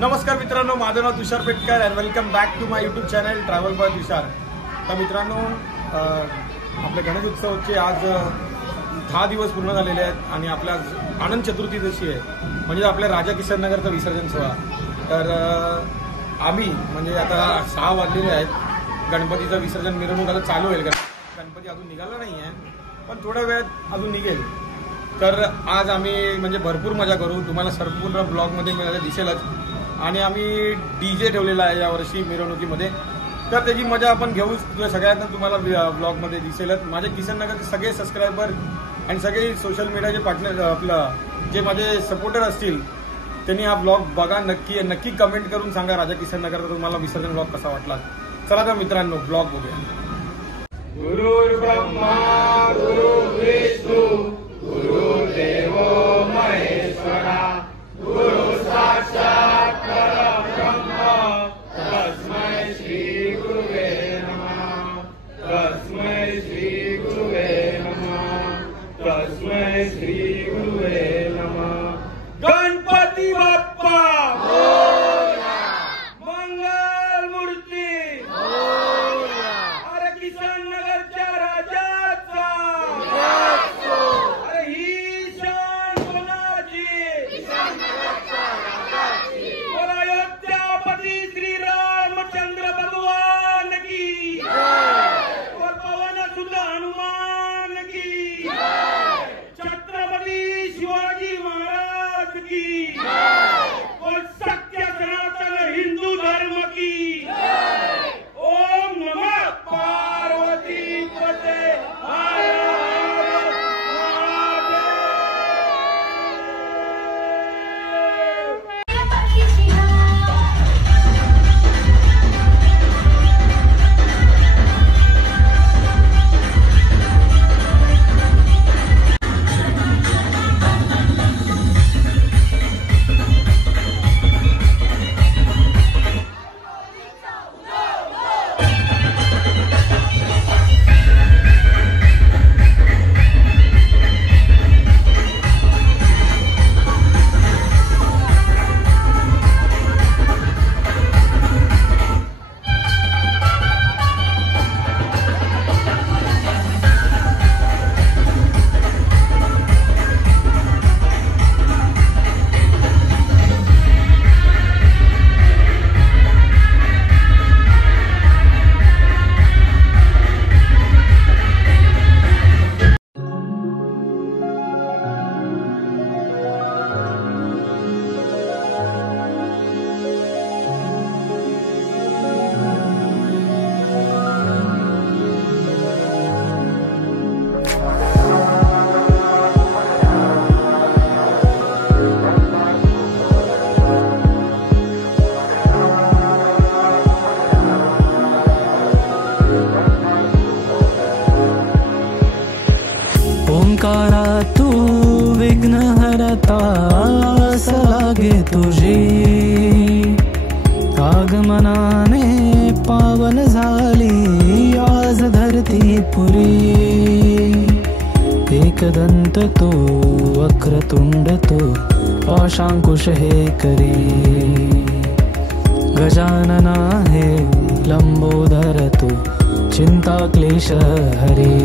नमस्कार मित्रांनो, माझं नाव Tushar Petkar and welcome back to my YouTube channel travel by Tushar. तर मित्रांनो, आपल्या गणेश उत्सवाचे आज 10 दिवस पूर्ण झालेले आहेत आणि आपल्या आनंद चतुर्थी जशी आहे म्हणजे आपल्या राजा किसन नगरचं विसर्जन सोहळा। तर आम्ही म्हणजे आता 6 वाजलेले आहेत, गणपतीचं विसर्जन मिरवणूक आता चालू होईल। गणपती अजून निघाला नाही आहे, पण थोड्या वेळात अजून निघेल। तर आज आम्ही म्हणजे भरपूर मजा करू, तुम्हाला संपूर्ण ब्लॉगमध्ये मिळायला दिसेलच। आणि आम्ही डीजे ठेवलेला आहे यावर्षी मिरवणुकीमध्ये, तर त्याची मजा आपण घेऊ। सगळ्यांना तुम्हाला ब्लॉगमध्ये दिसेलच। माझे किसन नगरचे सगळे सबस्क्रायबर आणि सगळे सोशल मीडियाचे पार्टनर, आपलं जे माझे सपोर्टर असतील त्यांनी हा ब्लॉग बघा नक्की। नक्की कमेंट करून सांगा राजा किसन नगरचा तुम्हाला विसर्जन ब्लॉग कसा वाटला। चला तर मित्रांनो, ब्लॉग बघूया। गुरुर् ब्रह्मा गुरुर्विष्णू गुरुर्देव महेश्वरा गुरु साक्षात परब्रह्म तस्मै श्री गुरुवे नमः तस्मै श्री गुरुवे नमः तस्मै श्री गुरुवे नमः। गणपती बाप्पा मोरया, मंगल मूर्ती मोरया, अरे किसन नगरच्या राजाचा अरे ही शान कोणाची? और अयोध्यापति श्री रामचंद्र भगवान की और पवन सुत हनुमान की, छत्रपति शिवाजी महाराज की और सत्य सनातन हिंदू धर्म की। ओम नमः पार्वती पते ओंकारा तू विघ्नहरता आस लागे तुझी, आगमनाने पावन झाली आज धरती पुरी। एकदंत तो वक्रतुंड तो पाशांकुश हे करी, गजानना हे लंबोदर तो चिंता क्लेश हरी।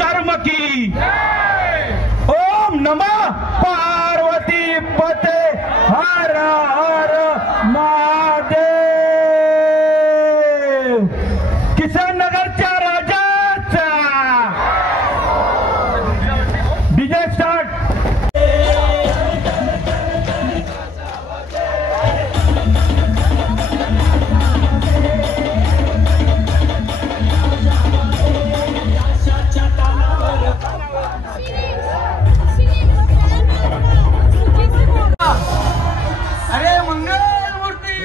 धर्म की ओम नमः पार्वती पते हर हर महादेव। किसन नगरच्या राजाचा डीजे स्टार्ट। अरे मंगल मूर्ती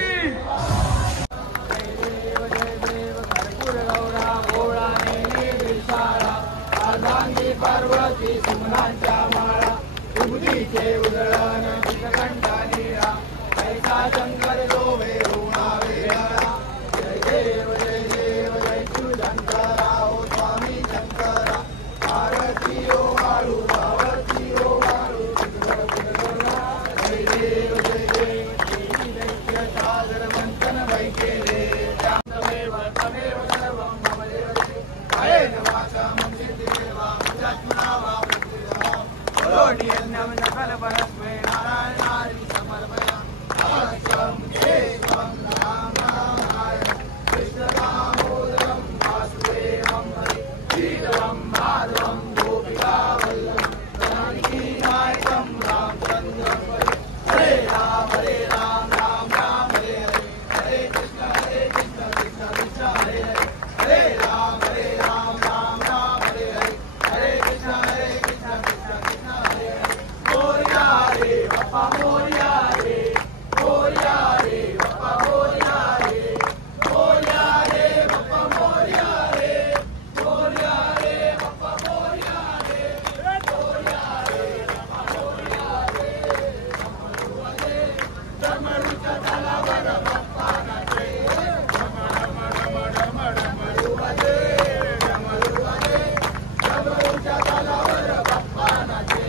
पार्वती सुमनांच्या माळा उगतीचे उजळण कंठा निळा ऐसा शंकर जोवे होणा वेळा जय देव जय शिवशंकरा ओ स्वामी शंकरा पार्वती ओ वाळू पार्वती ओ वाळू जय देव दैत्य सादर मंथन वैकेले तमेव तमेव सर्वं मम देवते कायेन वाचा मनसेवा मुद्रात्मना वा कल्परस्मै नारायणारि समर्पया अवश्यं देवं राम नारायण कृष्ण दामोदरं वासुदेवं हरि श्रीधरं माधवं गोपिकावल्लभं जानकी नायकं रामचन्द्रं हरे राम राम राम हरे हरे हरे कृष्ण कृष्ण कृष्ण हरे हरे हरे राम राम हरे हरे हरे कृष्ण कृष्ण कृष्ण हरे हरे मोरया रे बाप्पा मोरया रे बाप्पा मोरया रे मोरया रे बाप्पा मोरया रे मोरया रे बाप्पा मोरया रे मोरया रे बाप्पा मोरया रे डमरूच्या तालावर बाप्पा नाचे डमरूच्या तालावर बाप्पा नाचे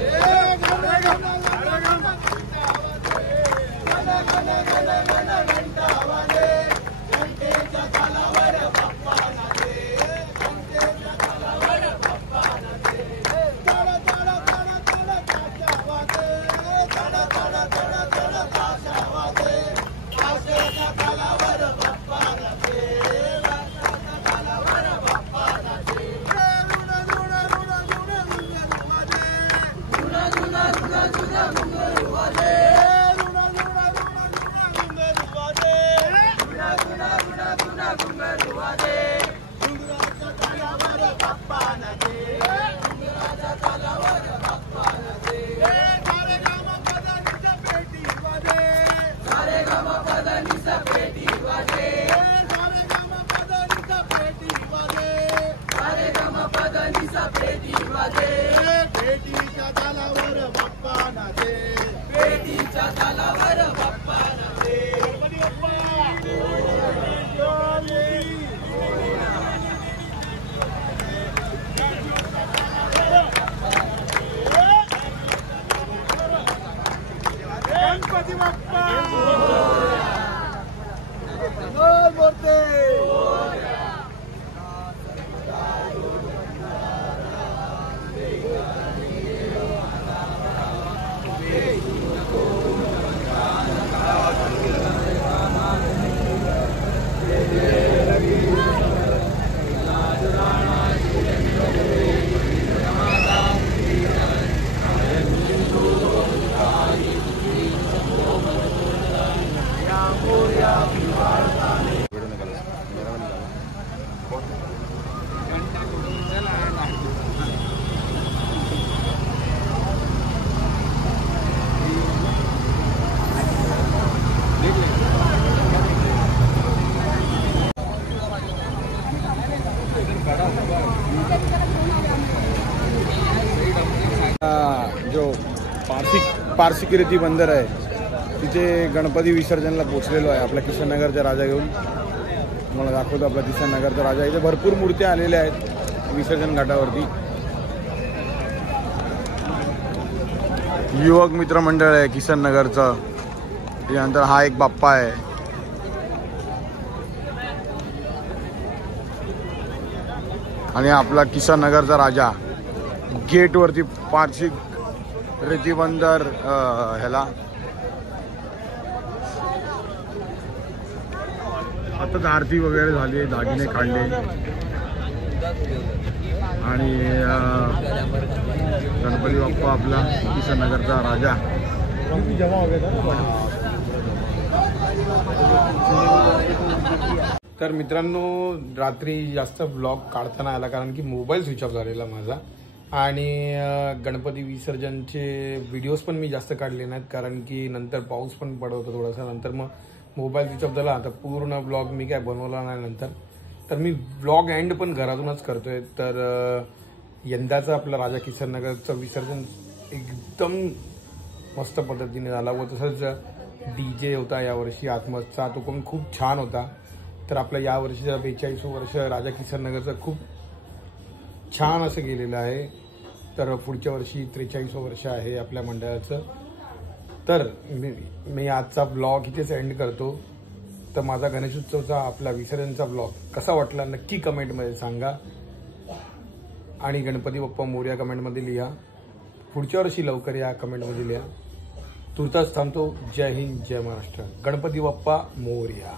पेटीच्या तालावर बाप्पा नाचे पेटीच्या तालावर बाप्पा नाचे गणपती बाप्पा मूर्ती जो पारसी कीर्ती बंदर आहे तिथे गणपती विसर्जनला पोहोचलेलो आहे आपल्या किशननगरचा राजा घेऊन। तुम्हाला दाखवतो आपला किशननगरचा राजा। इथे भरपूर मूर्त्या आलेल्या आहेत विसर्जन घाटावरती। युवक मित्र मंडळ आहे किशननगरचं। त्यानंतर हा एक बाप्पा आहे। आणि आपला किशननगरचा राजा गेट वरती पारशी रेती बंदर ह्याला आता आरती वगैरे झाली, दागिने काढले आणि गणपती बाप्पा आपला किसननगरचा राजा जमा हो गया. तर मित्रांनो रात्री जास्त ब्लॉग काढता नाही आला कारण की मोबाईल स्विच ऑफ झालेला माझा आणि गणपती विसर्जनचे व्हिडिओज पण मी जास्त काढले नाहीत कारण की नंतर पाऊस पण पडत होता थोडासा. नंतर मग मोबाईल स्विच ऑफ झाला तर पूर्ण ब्लॉग मी काय बनवला नाही नंतर. तर मी ब्लॉग एंड पण घरातूनच करतोय. तर यंदाचा आपला राजा किसननगरचं विसर्जन एकदम मस्त पद्धतीने झाला व तसंच DJ होता यावर्षी आत्मजचा, तो पण खूप छान होता. तर आपल्या यावर्षीचा 42 वर्ष राजा किसननगरचं खूप छान असं गेलेलं आहे. तर पुढच्या वर्षी 43 वर्ष आहे आपल्या मंडळाचं. तर मी आजचा ब्लॉग इथेच एंड करतो. तर माझा गणेशोत्सवचा आपला विसर्जनचा ब्लॉग कसा वाटला नक्की कमेंटमध्ये सांगा आणि गणपती बाप्पा मोरया कमेंटमध्ये लिहा. पुढच्या वर्षी लवकर या कमेंटमध्ये लिहा. तुर्तास थांबतो. जय हिंद, जय महाराष्ट्र. गणपती बाप्पा मोरया.